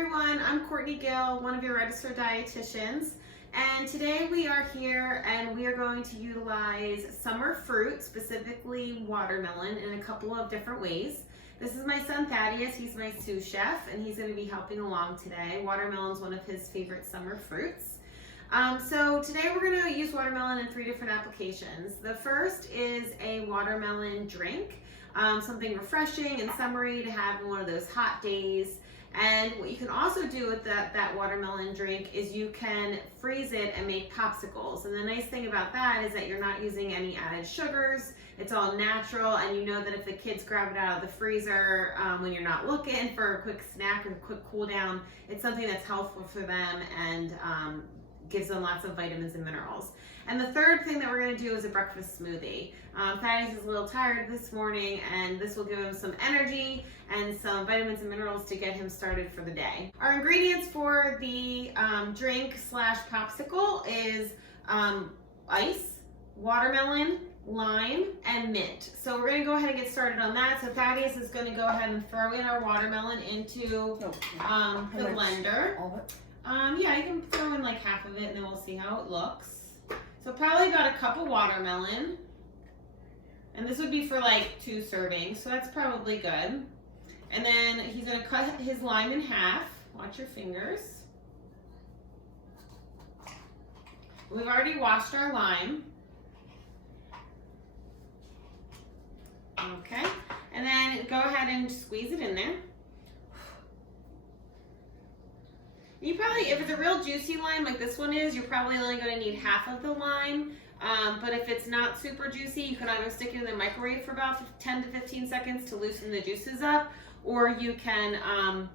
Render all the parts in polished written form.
everyone, I'm Courtney Gill, one of your registered dietitians, and today we are here and we are going to utilize summer fruit, specifically watermelon, in a couple of different ways. This is my son Thaddeus, he's my sous chef, and he's going to be helping along today. Watermelon is one of his favorite summer fruits. So today we're going to use watermelon in 3 different applications. The first is a watermelon drink, something refreshing and summery to have on one of those hot days. And what you can also do with that watermelon drink is you can freeze it and make popsicles. And the nice thing about that is that you're not using any added sugars. It's all natural, and you know that if the kids grab it out of the freezer when you're not looking for a quick snack or a quick cool down, it's something that's helpful for them and gives them lots of vitamins and minerals. And the third thing that we're going to do is a breakfast smoothie. Thaddeus is a little tired this morning, and this will give him some energy and some vitamins and minerals to get him started for the day. Our ingredients for the drink slash popsicle is ice, watermelon, lime, and mint. So we're going to go ahead and get started on that. So Thaddeus is going to go ahead and throw in our watermelon into the blender. All of it? Yeah, you can throw in like half of it and then we'll see how it looks. So probably about a cup of watermelon. And this would be for like 2 servings, so that's probably good. And then he's gonna cut his lime in half. Watch your fingers. We've already washed our lime. Okay, and then go ahead and squeeze it in there. You probably, if it's a real juicy lime like this one is, you're probably only going to need half of the lime. But if it's not super juicy, you can either stick it in the microwave for about 10 to 15 seconds to loosen the juices up, or you can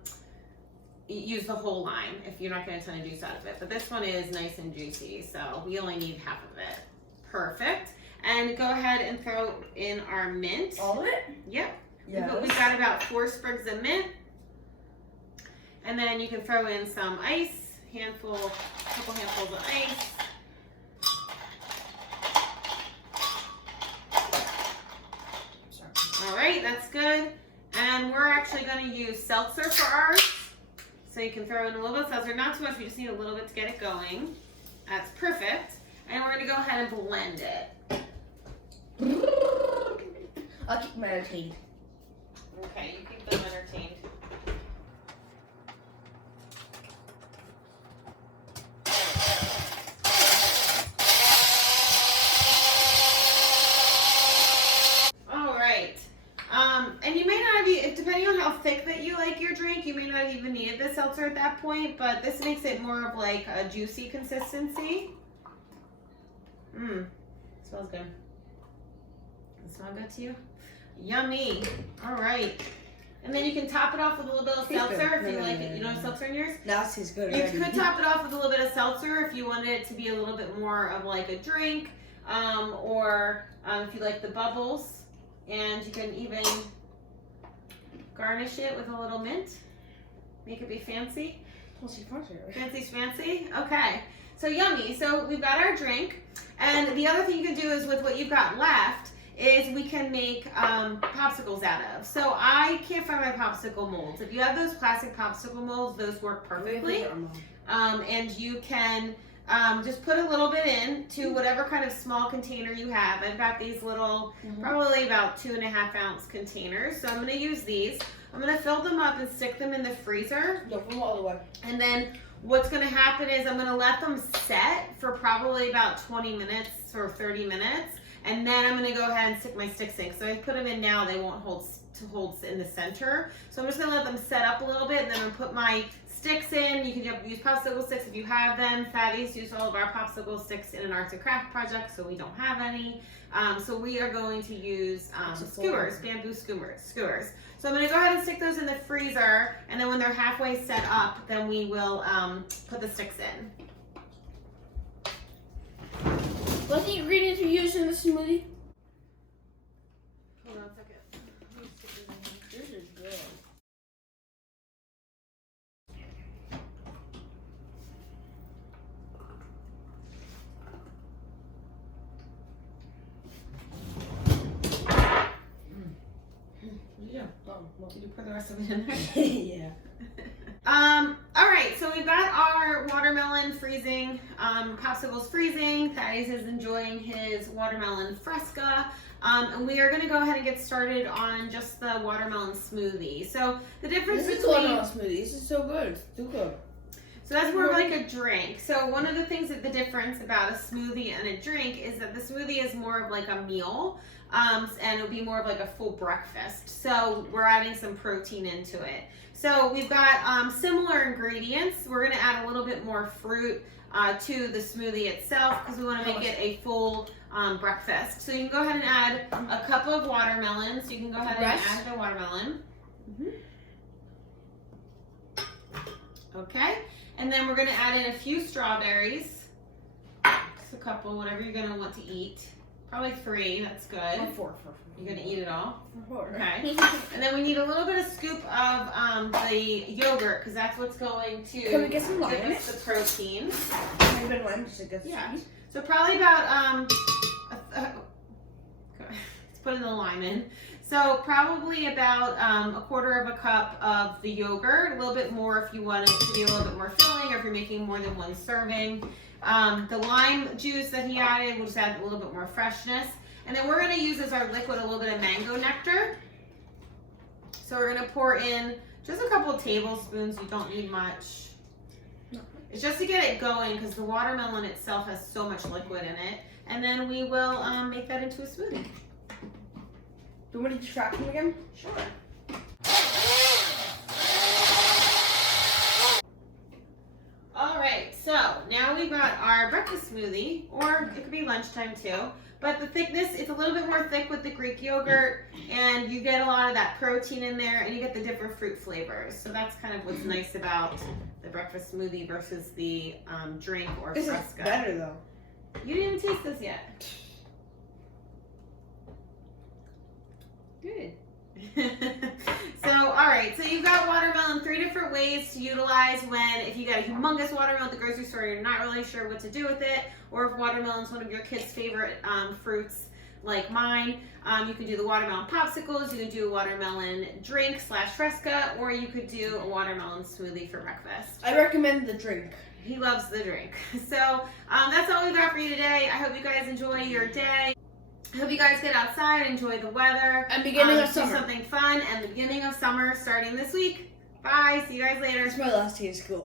use the whole lime if you're not getting a ton of juice out of it. But this one is nice and juicy, so we only need half of it. Perfect. And go ahead and throw in our mint. All of it? Yep. Yes. We've got about 4 sprigs of mint. And then you can throw in some ice, couple handfuls of ice. All right, that's good. And we're actually going to use seltzer for ours. So you can throw in a little bit of seltzer, not too much, we just need a little bit to get it going. That's perfect. And we're going to go ahead and blend it. I'll keep them entertained. Okay, you keep them entertained. And you may not have, depending on how thick that you like your drink, you may not have even needed the seltzer at that point, but this makes it more of like a juicy consistency. Smells good. Does it smell good to you? Yummy. All right. And then you can top it off with a little bit of seltzer if you like it. You don't have seltzer in yours? Now it tastes good. You could top it off with a little bit of seltzer if you wanted it to be a little bit more of like a drink, or if you like the bubbles. And you can even garnish it with a little mint. Make it be fancy. Fancy schmancy. Okay. So yummy. So we've got our drink. And the other thing you can do is with what you've got left is we can make popsicles out of. So I can't find my popsicle molds. If you have those plastic popsicle molds, those work perfectly. And you can just put a little bit into whatever kind of small container you have. I've got these little, probably about 2.5 ounce containers. So I'm going to use these. I'm going to fill them up and stick them in the freezer. No, from the other way. And then what's going to happen is I'm going to let them set for probably about 20 minutes or 30 minutes. And then I'm going to go ahead and stick my sticks in. So if I put them in now, they won't hold in the center. So I'm just going to let them set up a little bit, and then I'm going to put my sticks in. You can use popsicle sticks if you have them. Thaddeus used all of our popsicle sticks in an arts and craft project, so we don't have any. So we are going to use skewers, bamboo skewers. So I'm going to go ahead and stick those in the freezer, and then when they're halfway set up, then we will put the sticks in. What's the ingredients you use in the smoothie? Hold on a second. This is good. Yeah. Did you put the rest of it in there? Yeah. watermelon freezing, popsicles freezing. Thaddeus is enjoying his watermelon fresca. And we are gonna go ahead and get started on just the watermelon smoothie. So the difference This is between watermelon smoothie. This is so good. It's too good. so that's more of like a drink. So one of the things that the difference about a smoothie and a drink is that the smoothie is more of like a meal, and it'll be more of like a full breakfast. So we're adding some protein into it. So we've got similar ingredients. We're gonna add a little bit more fruit to the smoothie itself because we want to make it a full breakfast. So you can go ahead and add a couple of watermelons. You can go ahead and add the watermelon. Okay. And then we're going to add in a few strawberries. Just a couple, whatever you're going to want to eat. Probably 3, that's good. 4. You're going to eat it all? 4. Okay. And then we need a little bit of scoop of the yogurt because that's what's going to Can we get some lime give in us the protein. Maybe lime just to get Yeah. sweet. So probably about, let's put in the lime in. So probably about a quarter of a cup of the yogurt, a little bit more if you want it to be a little bit more filling or if you're making more than one serving. The lime juice that he added will just add a little bit more freshness. And then we're gonna use as our liquid a little bit of mango nectar. So we're gonna pour in just a couple of tablespoons, you don't need much. It's just to get it going because the watermelon itself has so much liquid in it. And then we will make that into a smoothie. Do you want to distract him again? Sure. All right, so now we've got our breakfast smoothie, or it could be lunchtime too. But the thickness, it's a little bit more thick with the Greek yogurt, and you get a lot of that protein in there, and you get the different fruit flavors. So that's kind of what's nice about the breakfast smoothie versus the drink or This fresca. is better though. You didn't even taste this yet. Good. So, all right. So you've got watermelon 3 different ways to utilize when, if you got a humongous watermelon at the grocery store, you're not really sure what to do with it, or if watermelon's one of your kids' favorite fruits, like mine. You could do the watermelon popsicles. You could do a watermelon drink / fresca, or you could do a watermelon smoothie for breakfast. I recommend the drink. He loves the drink. So that's all we've got for you today. I hope you guys enjoy your day. I hope you guys get outside, enjoy the weather. And beginning of do summer. something fun, and the beginning of summer starting this week. Bye. See you guys later. It's my last day of school.